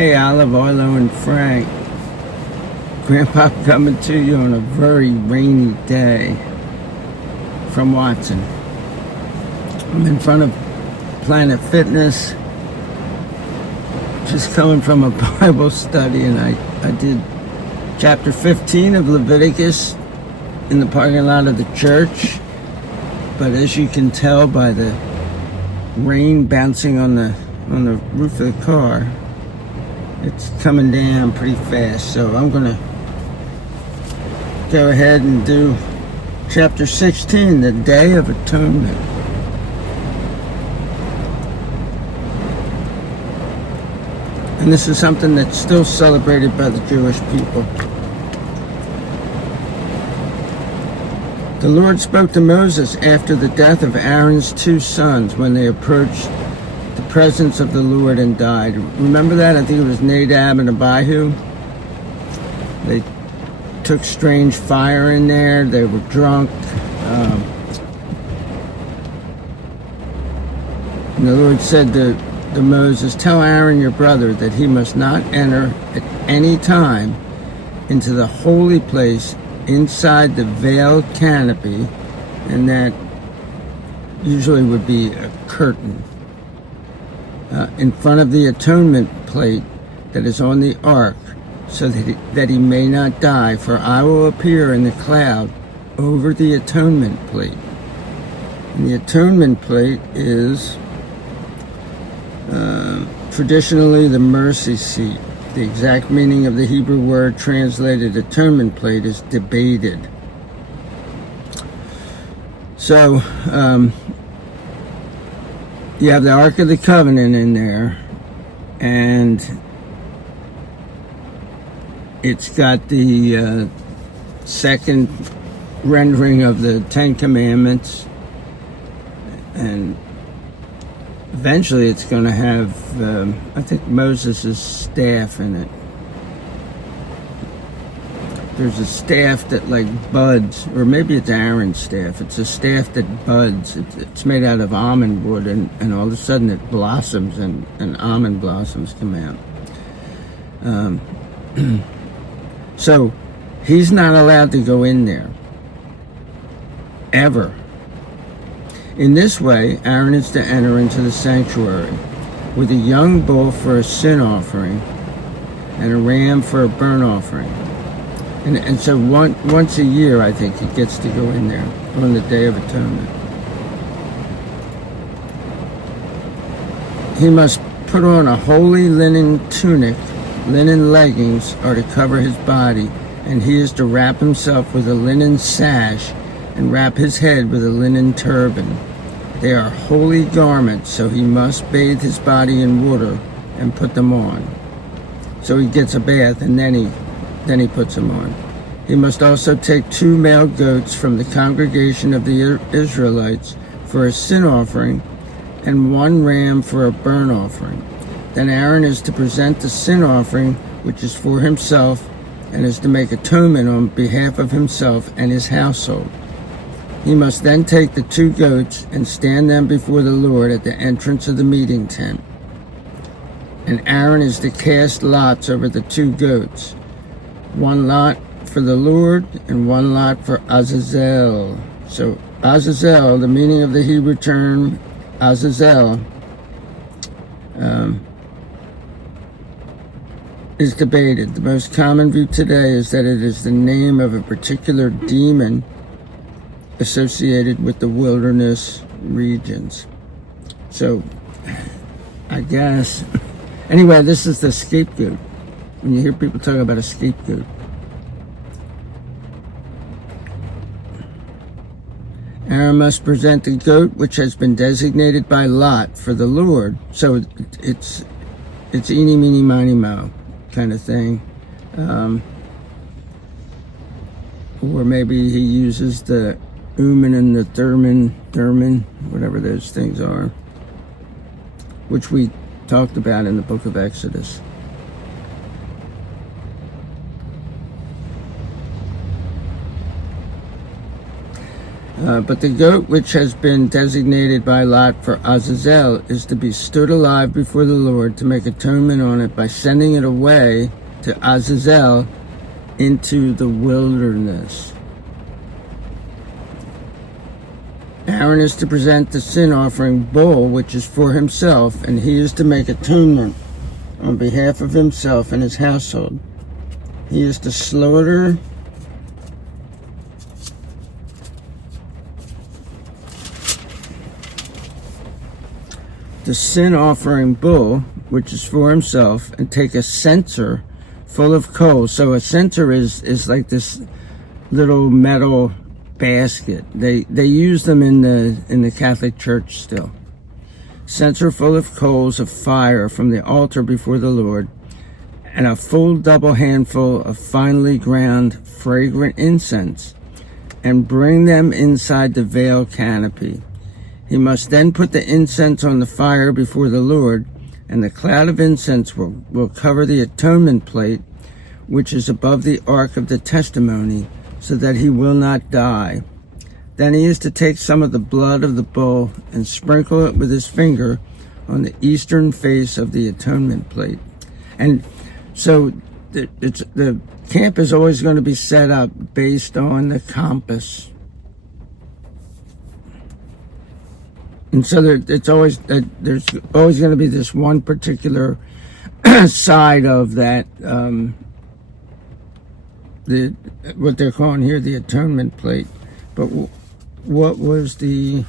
Hey, Olive, Arlo, and Frank. Grandpa coming to you on a very rainy day from Watson. I'm in front of Planet Fitness, just coming from a Bible study, and I did chapter 15 of Leviticus in the parking lot of the church. But as you can tell by the rain bouncing on the roof of the car, it's coming down pretty fast. So I'm gonna go ahead and do chapter 16, the Day of Atonement. And this is something that's still celebrated by the Jewish people. The Lord spoke to Moses after the death of Aaron's two sons when they approached the presence of the Lord and died. Remember that? I think it was Nadab and Abihu. They took strange fire in there. They were drunk. And the Lord said to Moses, "Tell Aaron your brother that he must not enter at any time into the holy place inside the veiled canopy," and that usually would be a curtain, in front of the atonement plate that is on the ark, so that he may not die, for I will appear in the cloud over the atonement plate. And the atonement plate is traditionally the mercy seat. The exact meaning of the Hebrew word translated atonement plate is debated. So, you have the Ark of the Covenant in there, and it's got the second rendering of the Ten Commandments, and eventually it's going to have, I think, Moses' staff in it. There's a staff that like buds, or maybe it's Aaron's staff. It's a staff that buds. It's made out of almond wood, and all of a sudden it blossoms, and almond blossoms come out. So he's not allowed to go in there, ever. In this way, Aaron is to enter into the sanctuary with a young bull for a sin offering and a ram for a burnt offering. And so once a year, I think, he gets to go in there on the Day of Atonement. He must put on a holy linen tunic. Linen leggings are to cover his body, and he is to wrap himself with a linen sash and wrap his head with a linen turban. They are holy garments, so he must bathe his body in water and put them on. So he gets a bath, and then he puts them on. He must also take 2 male goats from the congregation of the Israelites for a sin offering and 1 ram for a burnt offering. Then Aaron is to present the sin offering, which is for himself, and is to make atonement on behalf of himself and his household. He must then take the 2 goats and stand them before the Lord at the entrance of the meeting tent. And Aaron is to cast lots over the 2 goats, 1 lot for the Lord and 1 lot for Azazel. So Azazel, the meaning of the Hebrew term Azazel, is debated. The most common view today is that it is the name of a particular demon associated with the wilderness regions. So, I guess, anyway, this is the scapegoat. When you hear people talking about a scapegoat, Aaron must present the goat which has been designated by lot for the Lord. So it's eeny, meeny, miny, moe kind of thing. Or maybe he uses the Uman and the Thurman, whatever those things are, which we talked about in the book of Exodus. But the goat which has been designated by lot for Azazel is to be stood alive before the Lord to make atonement on it by sending it away to Azazel into the wilderness. Aaron is to present the sin offering bull, which is for himself, and he is to make atonement on behalf of himself and his household. He is to slaughter the sin offering bull, which is for himself, and take a censer full of coals. So a censer is like this little metal basket. They use them in the Catholic Church still. Censer full of coals of fire from the altar before the Lord, and a full double handful of finely ground fragrant incense, and bring them inside the veil canopy. He must then put the incense on the fire before the Lord, and the cloud of incense will cover the atonement plate, which is above the ark of the testimony, so that he will not die. Then he is to take some of the blood of the bull and sprinkle it with his finger on the eastern face of the atonement plate. And so the camp is always going to be set up based on the compass. And so there's always going to be this one particular side of that, what they're calling here the atonement plate. But what was I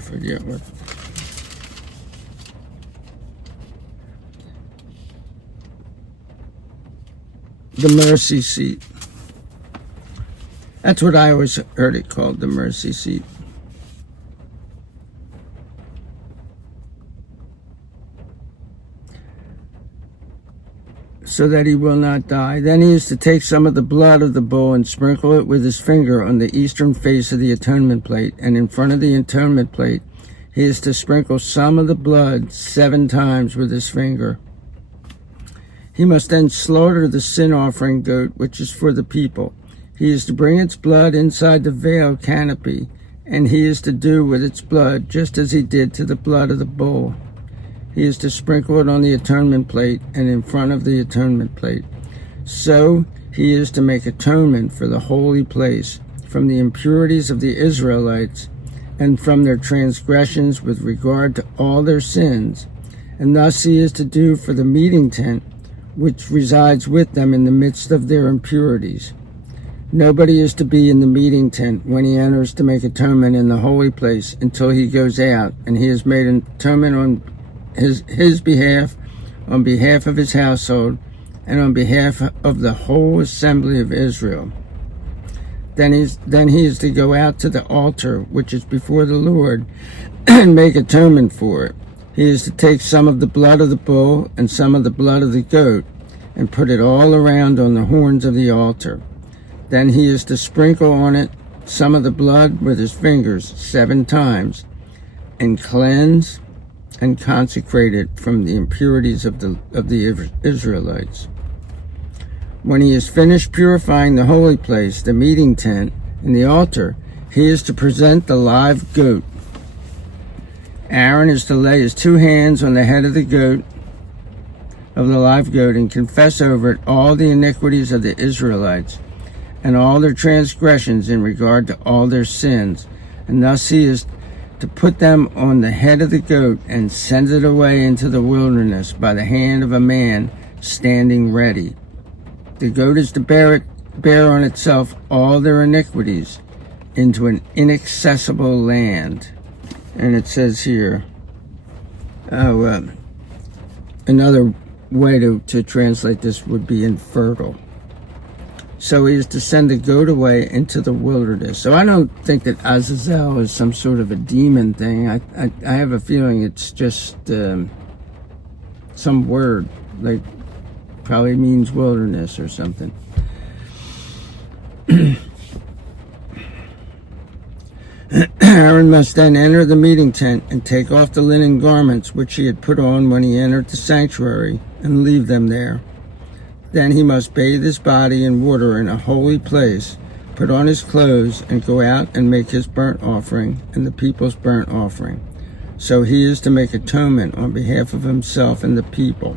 forget what. The mercy seat. That's what I always heard it called, the mercy seat. So that he will not die. Then he is to take some of the blood of the bull and sprinkle it with his finger on the eastern face of the atonement plate, and in front of the atonement plate he is to sprinkle some of the blood 7 times with his finger. He must then slaughter the sin offering goat, which is for the people. He is to bring its blood inside the veil canopy, and he is to do with its blood just as he did to the blood of the bull. He is to sprinkle it on the atonement plate and in front of the atonement plate. So he is to make atonement for the holy place from the impurities of the Israelites and from their transgressions with regard to all their sins. And thus he is to do for the meeting tent, which resides with them in the midst of their impurities. Nobody is to be in the meeting tent when he enters to make atonement in the holy place until he goes out, and he has made atonement on his behalf, on behalf of his household, and on behalf of the whole assembly of Israel. Then he is to go out to the altar, which is before the Lord, and make atonement for it. He is to take some of the blood of the bull and some of the blood of the goat, and put it all around on the horns of the altar. Then he is to sprinkle on it some of the blood with his fingers 7 times, and cleanse and consecrate it from the impurities of the Israelites. When he has finished purifying the holy place, the meeting tent, and the altar, he is to present the live goat. Aaron is to lay his 2 hands on the head of the live goat, and confess over it all the iniquities of the Israelites, and all their transgressions in regard to all their sins. And thus he is to put them on the head of the goat and send it away into the wilderness by the hand of a man standing ready. The goat is to bear on itself all their iniquities into an inaccessible land. And it says here, another way to translate this would be infertile. So he is to send the goat away into the wilderness. So I don't think that Azazel is some sort of a demon thing. I have a feeling it's just some word, like probably means wilderness or something. Aaron must then enter the meeting tent and take off the linen garments which he had put on when he entered the sanctuary, and leave them there. Then he must bathe his body in water in a holy place put on his clothes, and go out and make his burnt offering and the people's burnt offering. So he is to make atonement on behalf of himself and the people.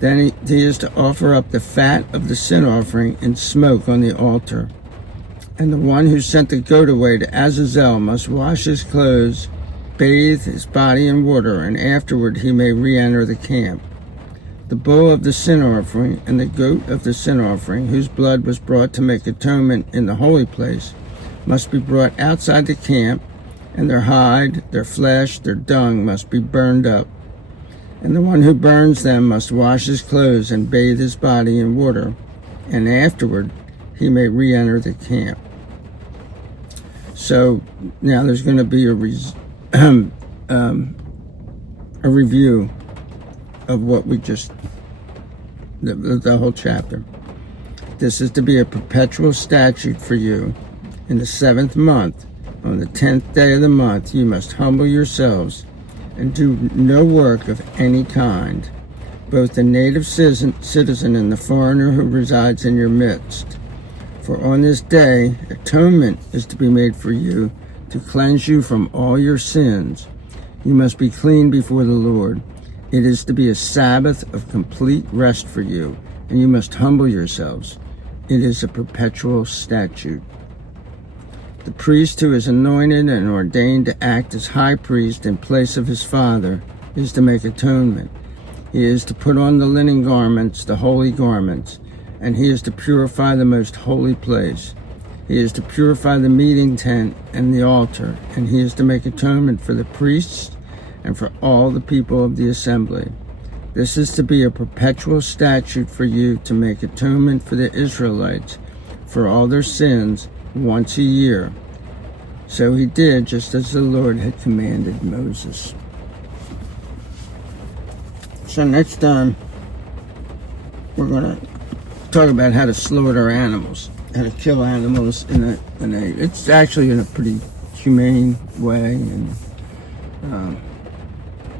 Then he is to offer up the fat of the sin offering in smoke on the altar. And the one who sent the goat away to Azazel must wash his clothes, bathe his body in water, and afterward he may re-enter the camp. The bull of the sin offering and the goat of the sin offering, whose blood was brought to make atonement in the holy place, must be brought outside the camp, and their hide, their flesh, their dung must be burned up. And the one who burns them must wash his clothes and bathe his body in water, and afterward he may re-enter the camp. So now there's going to be a review of what we just, the whole chapter. This is to be a perpetual statute for you. In the 7th month, on the 10th day of the month, you must humble yourselves and do no work of any kind, both the native citizen and the foreigner who resides in your midst. For on this day, atonement is to be made for you, to cleanse you from all your sins. You must be clean before the Lord. It is to be a Sabbath of complete rest for you, and you must humble yourselves. It is a perpetual statute. The priest who is anointed and ordained to act as high priest in place of his father is to make atonement. He is to put on the linen garments, the holy garments, and he is to purify the most holy place. He is to purify the meeting tent and the altar, and he is to make atonement for the priests and for all the people of the assembly. This is to be a perpetual statute for you, to make atonement for the Israelites for all their sins once a year. So he did just as the Lord had commanded Moses. So next time, we're going to talk about how to slaughter animals, how to kill animals it's actually in a pretty humane way and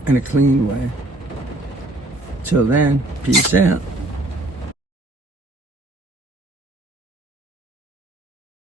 in a clean way. Till then, peace out.